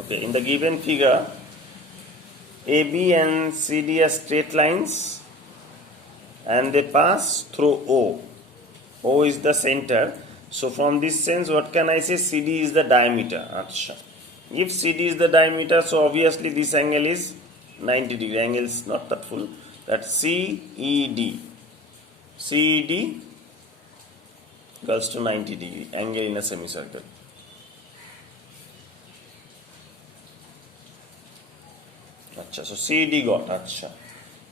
Okay, in the given figure, AB and CD are straight lines and they pass through O. O is the center. So from this sense, what can I say? CD is the diameter. Achha. If CD is the diameter, so obviously this angle is 90 degree. Angle is not that full. That's CED. CED equals to 90 degree. Angle in a semicircle. Achha. So CED got. Achha.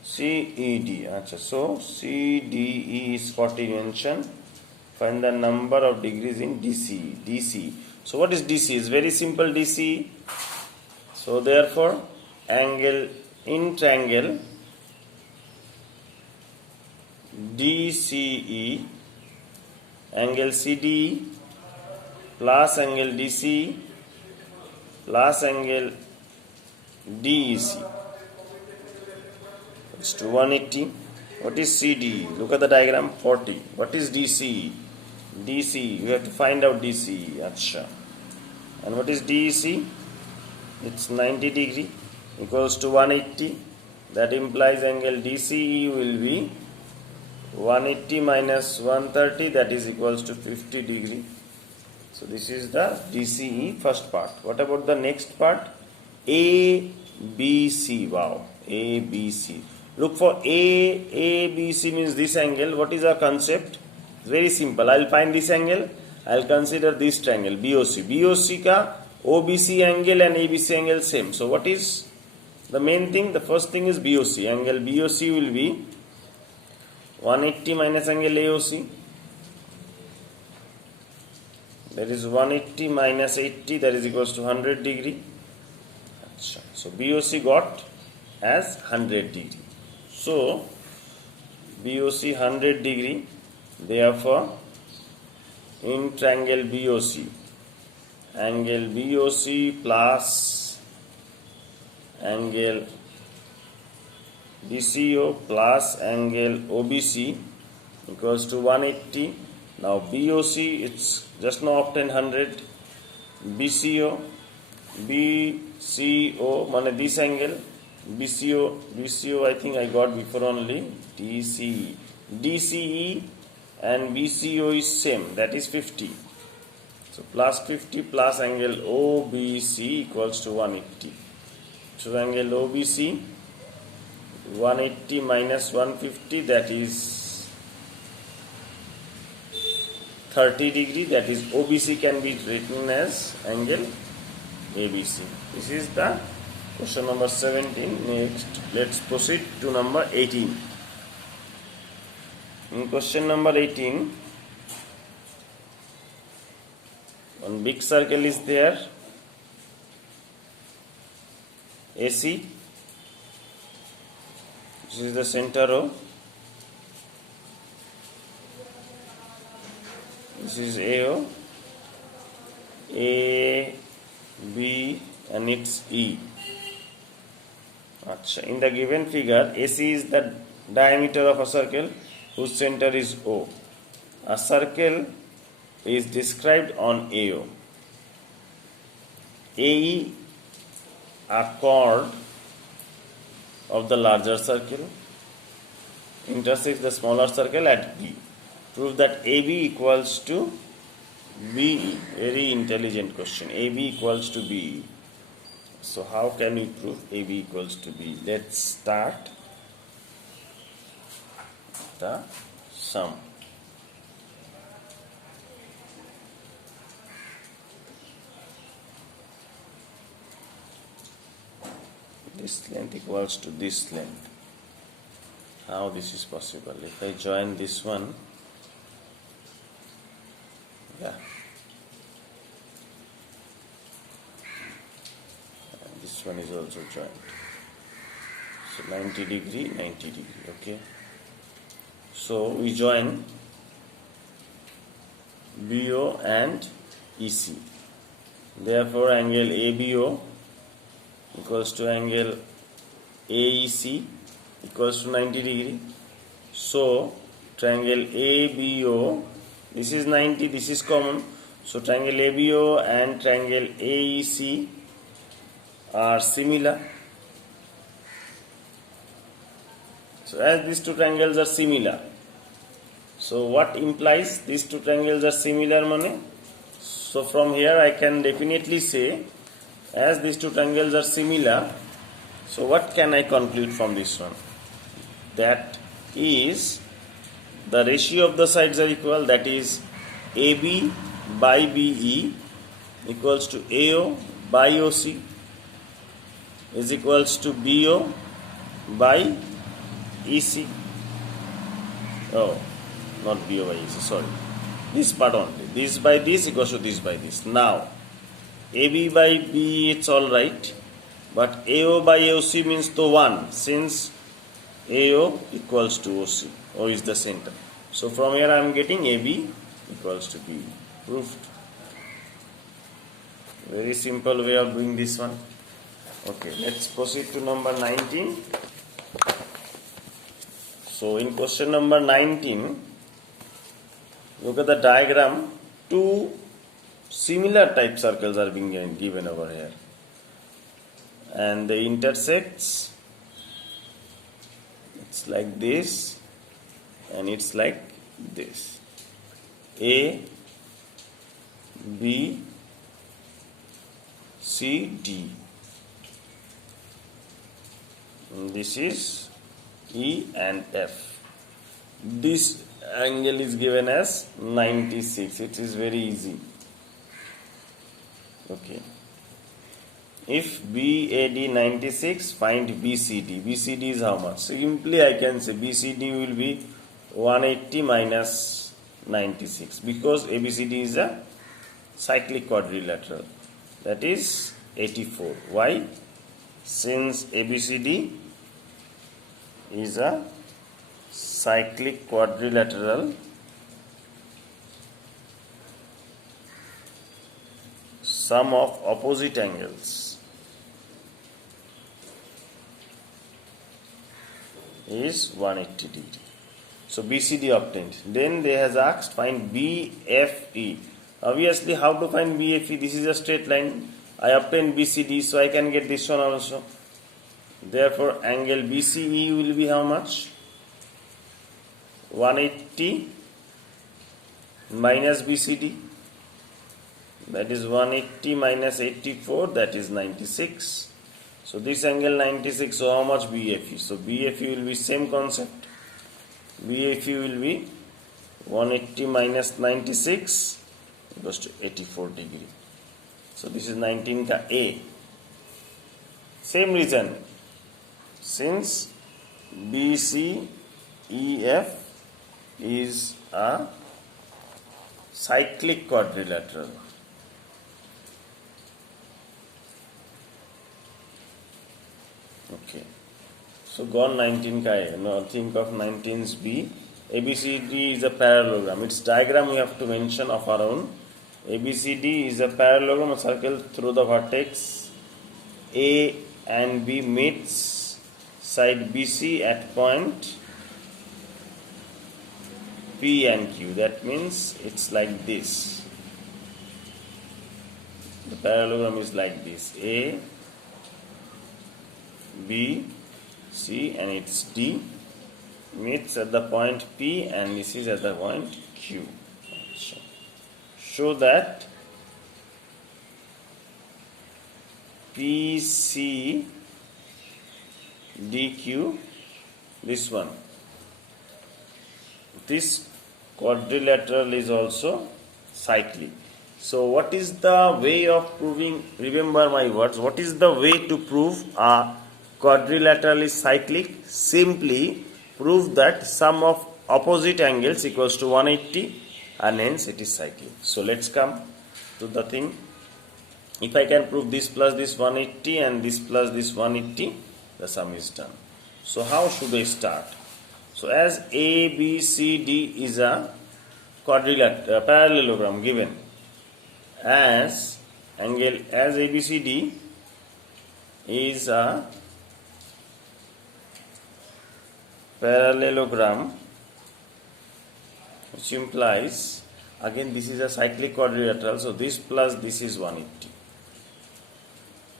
CED. Achha. So CDE is 40 mentioned. Find the number of degrees in DC. DC. So what is DC? It's very simple DC. So therefore, angle in triangle DCE, angle CDE plus angle DCE plus angle DEC. It's to 180. What is CDE? Look at the diagram. 40. What is DCE? DC, you have to find out DC. Achha. And what is DEC? It's 90 degree equals to 180. That implies angle DCE will be 180 minus 130, that is equals to 50 degree. So this is the DCE first part. What about the next part? ABC. Wow. ABC. Look for ABC means this angle. What is our concept? Very simple. I'll find this angle. I'll consider this triangle BOC. BOC ka OBC angle and ABC angle same. So what is the main thing? The first thing is BOC. Angle BOC will be 180 minus angle AOC. That is 180 minus 80. That is equals to 100 degree. So BOC got as 100 degree. So BOC 100 degree. Therefore, in triangle BOC, angle BOC plus angle BCO plus angle OBC equals to 180. Now BOC, it's just now obtained 100. BCO mane this angle. BCO I think I got before only. DCE and BCO is same, that is 50. So plus 50 plus angle OBC equals to 180. So angle OBC 180 minus 150, that is 30 degree. That is OBC can be written as angle ABC. This is the question number 17. Next, let's proceed to number 18. In question number 18, one big circle is there, AC. This is the center O. This is AO, A, B, and it's E. In the given figure, AC is the diameter of a circle whose center is O. A circle is described on AO. AE, a chord of the larger circle, intersects the smaller circle at B. Prove that AB equals to BE. Very intelligent question. AB equals to BE. So how can we prove AB equals to BE? Let's start the sum. This length equals to this length. How this is possible? If I join this one, yeah, and this one is also joined. So 90 degree, 90 degree. Okay. So we join BO and EC. Therefore, angle ABO equals to angle AEC equals to 90 degree. So triangle ABO, this is 90, this is common. So triangle ABO and triangle AEC are similar. So as these two triangles are similar, so what implies these two triangles are similar mane? So from here I can definitely say, as these two triangles are similar, so what can I conclude from this one? That is, the ratio of the sides are equal, that is AB by BE equals to AO by OC is equals to BO by EC. Oh, not BO by EC, sorry. This part only. This by this equals to this by this. Now, AB by BE it's alright, but AO by OC means to 1, since AO equals to OC. O is the center. So from here I am getting AB equals to BE. Proved. Very simple way of doing this one. Okay, let's proceed to number 19. So in question number 19, look at the diagram. Two similar type circles are being given over here, and they intersects. It's like this, and it's like this. A, B, C, D. And this is E and F. This angle is given as 96. It is very easy. Okay. If BAD 96, find BCD. BCD is how much? Simply I can say BCD will be 180 minus 96, because ABCD is a cyclic quadrilateral. That is 84. Why? Since ABCD is a cyclic quadrilateral, sum of opposite angles is 180 degree. So BCD obtained. Then they has asked find BFE. Obviously, how to find BFE? This is a straight line. I obtained BCD, so I can get this one also. Therefore, angle BCE will be how much? 180 minus BCD. That is 180 minus 84, that is 96. So this angle 96, so how much BFE? So BFE will be same concept. BFE will be 180 minus 96 equals to 84 degree. So this is 19 ka A. Same reason. Since BCEF is a cyclic quadrilateral, okay. So gone 19 ka A. Now think of 19's B. ABCD is a parallelogram. Its diagram we have to mention of our own. ABCD is a parallelogram, a circle through the vertex A and B meets side BC at point P and Q. That means it's like this. The parallelogram is like this. A, B, C, and it's D meets at the point P, and this is at the point Q. Show that PC DQ, this one, this quadrilateral is also cyclic. So what is the way of proving? Remember my words. What is the way to prove a quadrilateral is cyclic? Simply prove that sum of opposite angles equals to 180, and hence it is cyclic. So let's come to the thing. If I can prove this plus this 180 and this plus this 180, the sum is done. So how should I start? So as ABCD is a quadrilateral parallelogram given, as angle as ABCD is a parallelogram, which implies, again this is a cyclic quadrilateral, so this plus this is 180.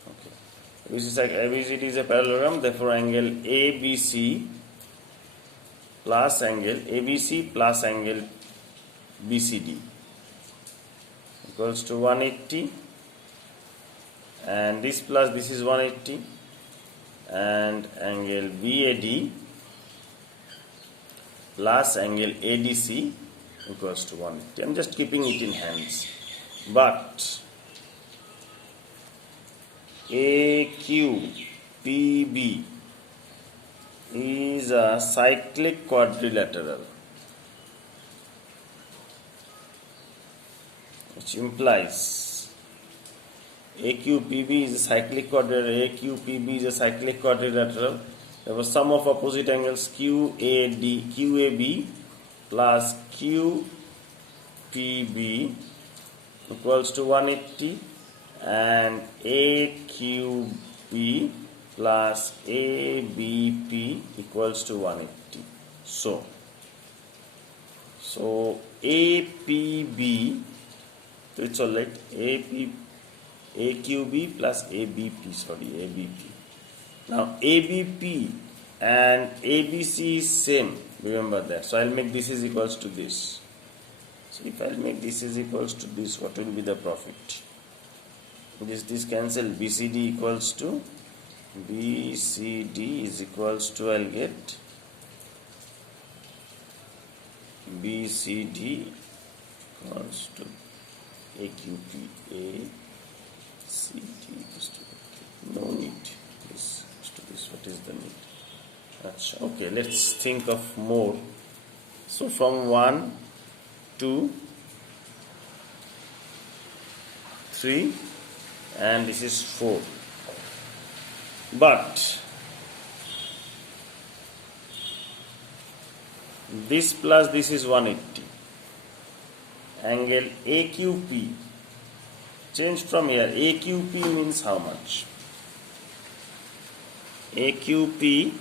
Okay. ABCD is a parallelogram, therefore angle ABC plus angle ABC plus angle BCD equals to 180, and this plus this is 180, and angle BAD plus angle ADC equals to 180. I am just keeping it in hands. But AQPB is a cyclic quadrilateral, which implies AQPB is a cyclic quadrilateral. Therefore, sum of opposite angles QAB plus QPB equals to 180, and AQB plus ABP equals to 180. So APB, so it's all right. AQB plus ABP. Now ABP and ABC is same. Remember that. So I'll make this is equals to this. So if I'll make this is equals to this, what will be the profit? This cancel. BCD equals to BCD is equals to, I'll get BCD equals to AQP. ACD equals to, no need. This equals to this. What is the need? Okay, let's think of more. So from 1, 2, 3, and this is 4. But this plus this is 180. Angle AQP changed from here. AQP means how much? AQP